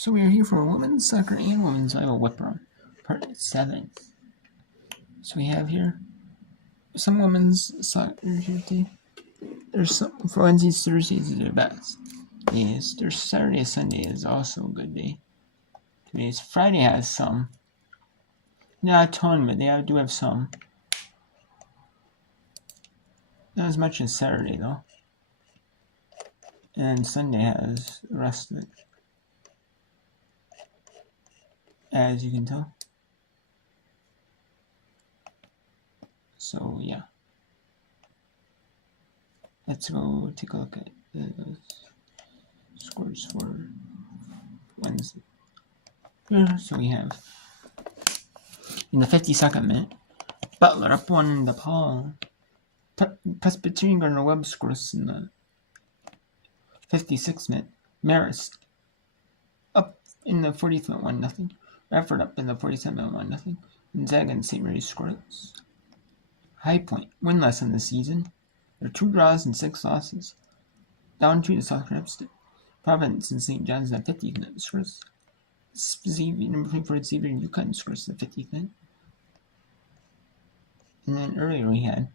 So we are here for women's soccer and women's volleyball whip run, part 7. So we have here some women's soccer here today. There's some for Wednesdays, Thursdays are the best days. There's Saturday, Sunday is also a good day. Today's Friday has some. Not a ton, but they do have some. Not as much as Saturday though. And Sunday has the rest of it. As you can tell. So yeah. Let's go take a look at the scores for Wednesday. So we have in the 52nd minute, Butler up 1 DePaul. Presbyterian Gardner Webb scores in the 56th minute. Marist up in the 40th minute 1-0. Radford up in the 47th minute 1-0. Gonzaga and St. Mary's scores. High Point winless in the season. There are 2 draws and 6 losses. Down 2 to South Hempstead. Providence and St. John's in the 50th minute scores. Number 24 Xavier and UConn scores in the 50th minute. And then earlier we had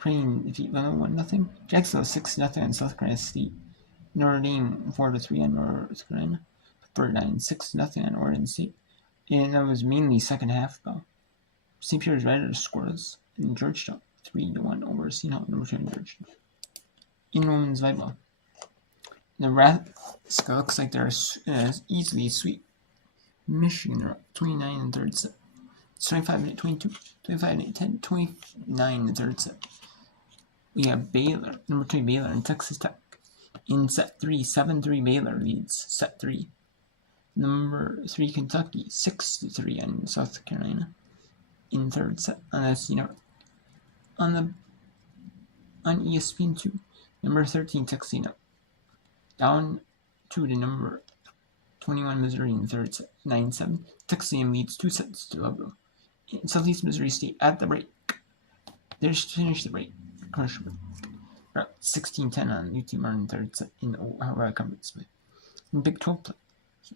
Crane defeat Villanova 1-0. Jacksonville 6-0 on South Carolina State. Notre Dame 4-3 on North Carolina. Pepperdine 6-0 on Oregon State. And that was mainly second half though. St. Peter's Riders scores in Georgetown 3-1 over Seton Hall, number 2 in Georgetown. In women's volleyball, Nebraska looks like they're easily sweep Michigan. They're up 29 in the third set. It's 25-22, 25-10, 29 in the third set. We have Baylor, number 2 Baylor and Texas Tech. In set 3, 7-3 Baylor leads set 3. Number 3 Kentucky, 6-3 on South Carolina. In third set on on ESPN2, number 13 Texas A&M down 2 to number 21 Missouri in the third set, 9-7. Texas A&M leads 2 sets to 0. In Southeast Missouri State at the break. They just finished the break. Commercial break. We're up 16-10 on UT Martin third set in the Ohio Conference play. In Big 12 play,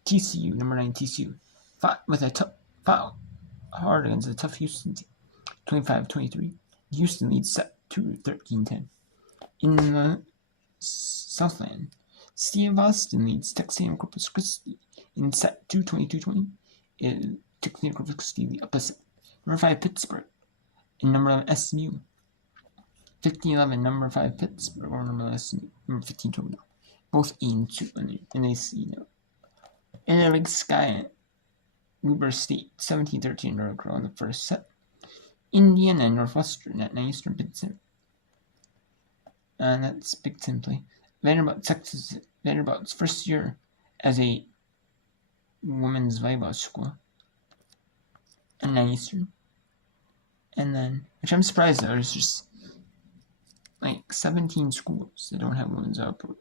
TCU, number 9 TCU, fought with a fought hard against a tough Houston team, 25-23. Houston leads set 2, 13-10. In the Southland, City of Austin leads Texas A&M Corpus Christi in set 2, 22-20. Texas A&M Corpus Christi the opposite. Number 5 Pittsburgh and number 11 SMU. 15-11 number 5 Pittsburgh or number SMU, number 15-12. Both 8-2 in AC. In the Big Sky, Weber State 17-13 North in the first set. Indiana and Northwestern at 9 Eastern Big Ten. And that's Big Ten play. Vanderbilt, Texas. Vanderbilt's first year as a women's volleyball school at 9 Eastern. And then, which I'm surprised there's just like 17 schools that don't have women's volleyball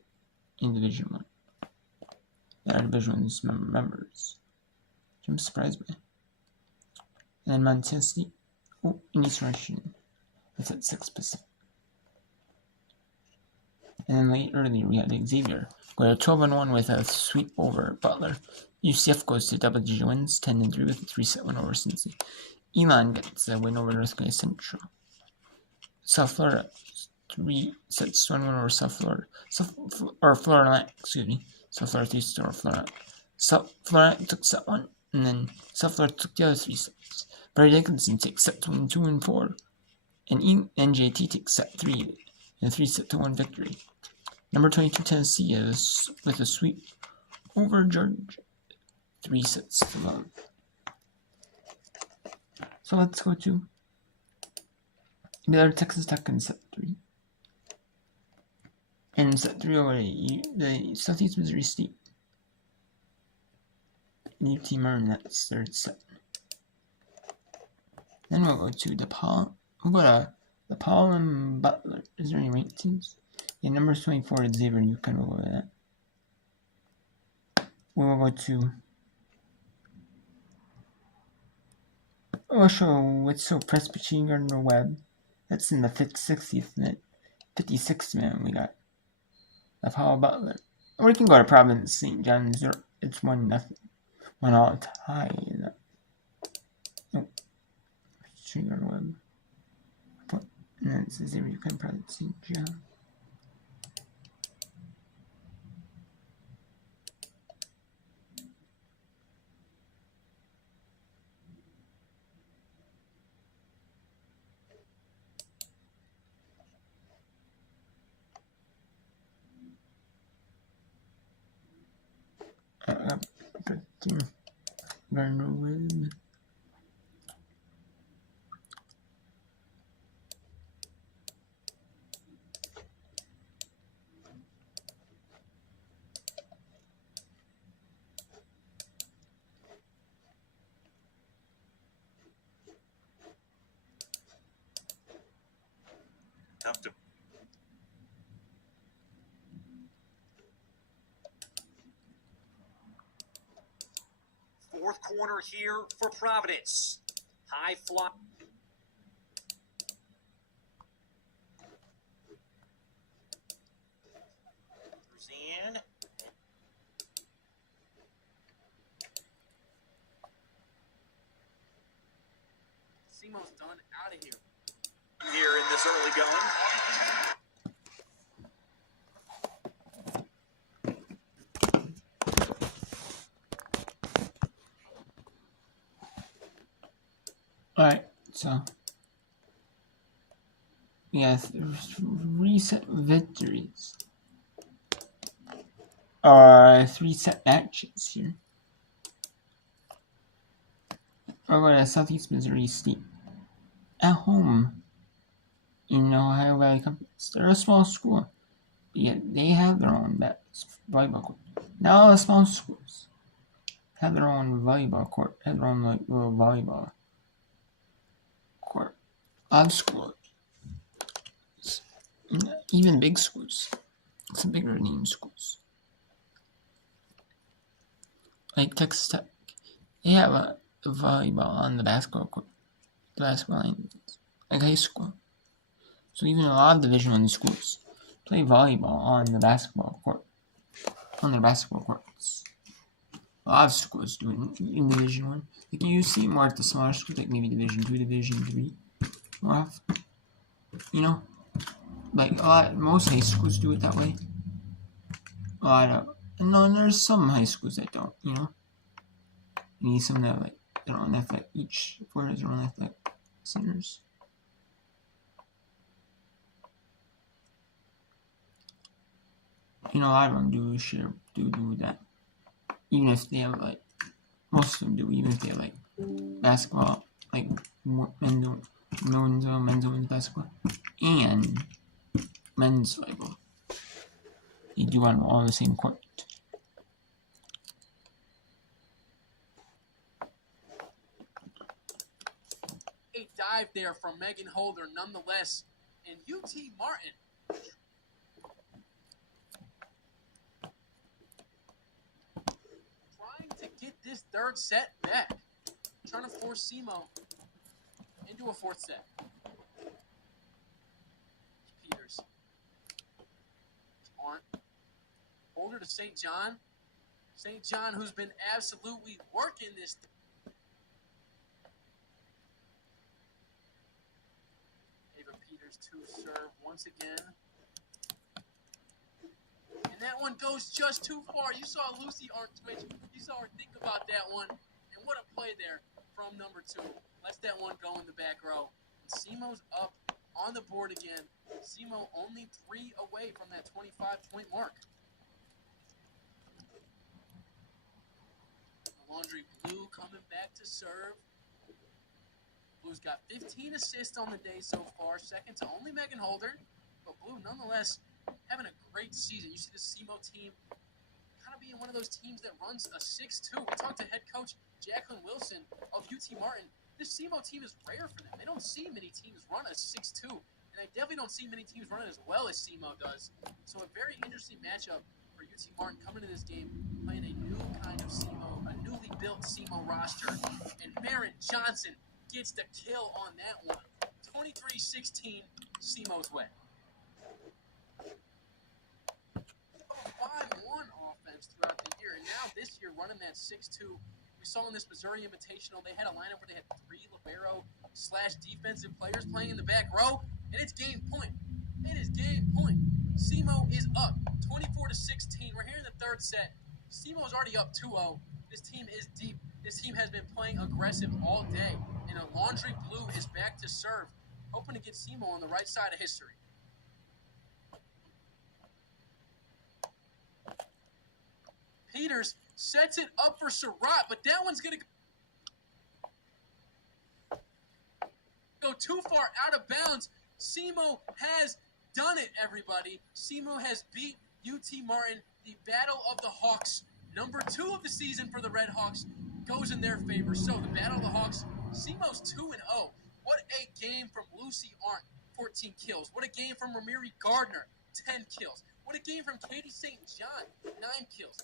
in Division 1. That are Division 1 members. Which I'm surprised by. And then Montana State. In East Washington, that's at 6 Pacific. And then earlier we had Xavier go to 12-1 with a sweep over Butler. UCF goes to double-digit wins, 10-3 with a 3-set win over Cincy. Elon gets a win over North Carolina Central. South Florida 3 sets 1-1 over South Florida. Florida Atlantic, excuse me. South Florida 3 sets over Florida. South Florida took set 1, and then South Florida took the other 3 sets. Barry Dickinson takes set 1, 2, and 4. And NJT takes set 3 and a 3-1 victory. Number 22 Tennessee is with a sweep over Georgia. 3-0. So let's go to Baylor Texas Tech in set 3. And set 3 over the Southeast Missouri State. UT Martin, that's third set. Then we'll go to DePaul. We'll go to DePaul and Butler. Is there any ranked teams? Yeah, number 24 Xavier and UConn. We'll go to that. We'll go to Wetzel Presbyterian Gardner Webb. That's in the 60th minute. 56th minute we got DePaul Butler. Or we can go to Providence St. John's. It's 1-0. When all tied. Oh, trigger web. And then it says there you can probably see John. Garner web. Tough to. Fourth corner here for Providence. High fly. Roseanne. Simo's done out of here. Here in this early going. Alright, so we have recent victories. Or 3 set matches here. We're going to Southeast Missouri State at home in Ohio Valley Campus. They're a small school, but yet they have their own volleyball court. Now all the small schools have their own volleyball court, have their own little volleyball court. A lot of schools, even big schools, some bigger name schools, like Texas Tech, they have a volleyball on the basketball court, the basketball line, like high school. So even a lot of Division I schools play volleyball on the basketball court, on their basketball courts. A lot of schools do it in Division I. Like you see more at the smaller schools, like maybe Division II, Division III, more often. You know, like most high schools do it that way. A lot of, and there's some high schools that don't. You know, you need some that like their own athletic. Each sport has their own athletic centers. You know, a lot of them do that. Even if they have like, most of them do. Even if they have like basketball, like men's basketball, and men's volleyball. They do on all the same court. A dive there from Megan Holder, nonetheless, and UT Martin. Trying to get this third set back. Trying to force Simo into a fourth set. Peters. On. Holder to St. John. St. John, who's been absolutely working this. Ava Peters to serve once again. And that one goes just too far. You saw Lucy Art twitch. You saw her think about that one. And what a play there from number 2. Lets that one go in the back row. And Simo's up on the board again. Simo only 3 away from that 25-point mark. Laundry Blue coming back to serve. Blue's got 15 assists on the day so far, second to only Megan Holder. But Blue, nonetheless, having a great season. You see the Simo team kind of being one of those teams that runs a 6-2. We talked to head coach Jacqueline Wilson of UT Martin. This Simo team is rare for them. They don't see many teams run a 6-2, and they definitely don't see many teams run it as well as Simo does. So a very interesting matchup for UT Martin coming to this game, playing a new kind of Simo, a newly built Simo roster. And Maren Johnson gets the kill on that one. 23-16, Simo's way. 5-1 offense throughout the year, and now this year running that 6-2 We saw in this Missouri Invitational, they had a lineup where they had 3 libero/defensive players playing in the back row, and it's game point. It is game point. SEMO is up 24-16. We're here in the third set. SEMO's already up 2-0. This team is deep. This team has been playing aggressive all day, and a Laundry Blue is back to serve, hoping to get SEMO on the right side of history. Peters sets it up for Surratt, but that one's going to go too far out of bounds. SEMO has done it, everybody. SEMO has beat UT Martin. The Battle of the Hawks, number 2 of the season for the Red Hawks, goes in their favor. So the Battle of the Hawks, SEMO's 2-0. What a game from Lucy Arndt, 14 kills. What a game from Ramiri Gardner, 10 kills. What a game from Katie St. John, 9 kills.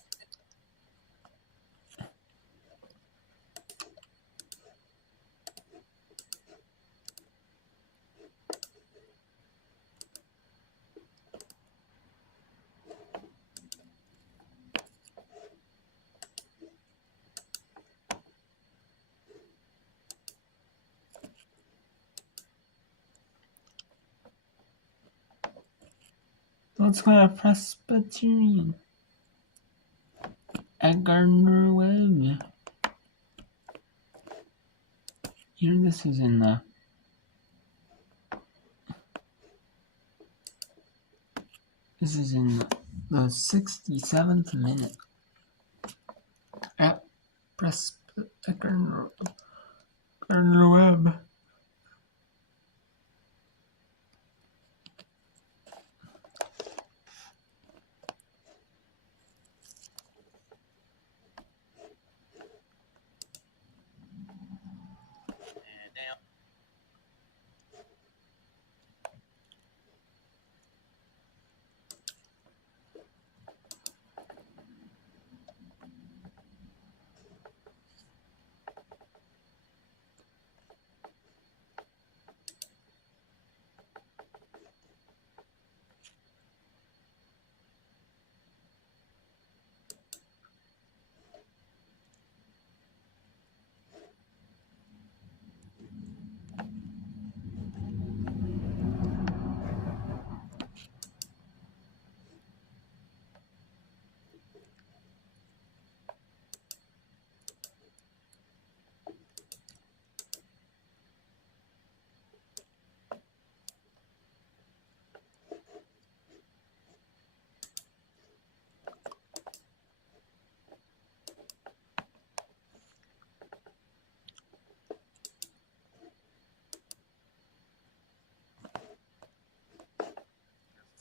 Let's go to Presbyterian at Gardner Webb. Here, this is in the the 67th minute at Gardner Webb.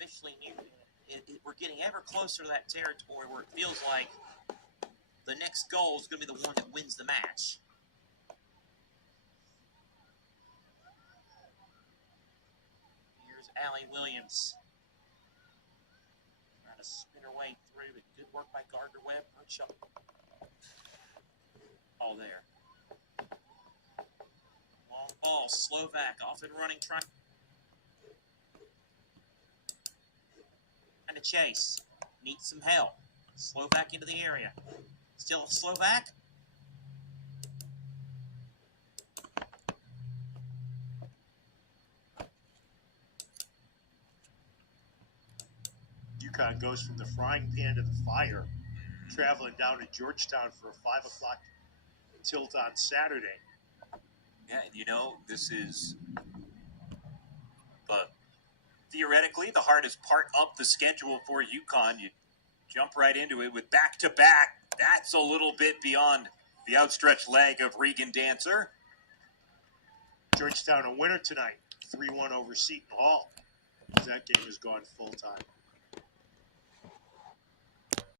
Officially near we're getting ever closer to that territory where it feels like the next goal is going to be the one that wins the match. Here's Allie Williams trying to spin her way through, but good work by Gardner Webb. Her shot all there. Long ball, Slovak off and running, trying to chase. Needs some help. Slovak into the area. Still Slovak. UConn goes from the frying pan to the fire, traveling down to Georgetown for a 5 o'clock tilt on Saturday. Yeah, and you know, this is theoretically the hardest part of the schedule for UConn. You jump right into it with back-to-back. That's a little bit beyond the outstretched leg of Regan Dancer. Georgetown a winner tonight, 3-1 over Seton Hall. That game has gone full time.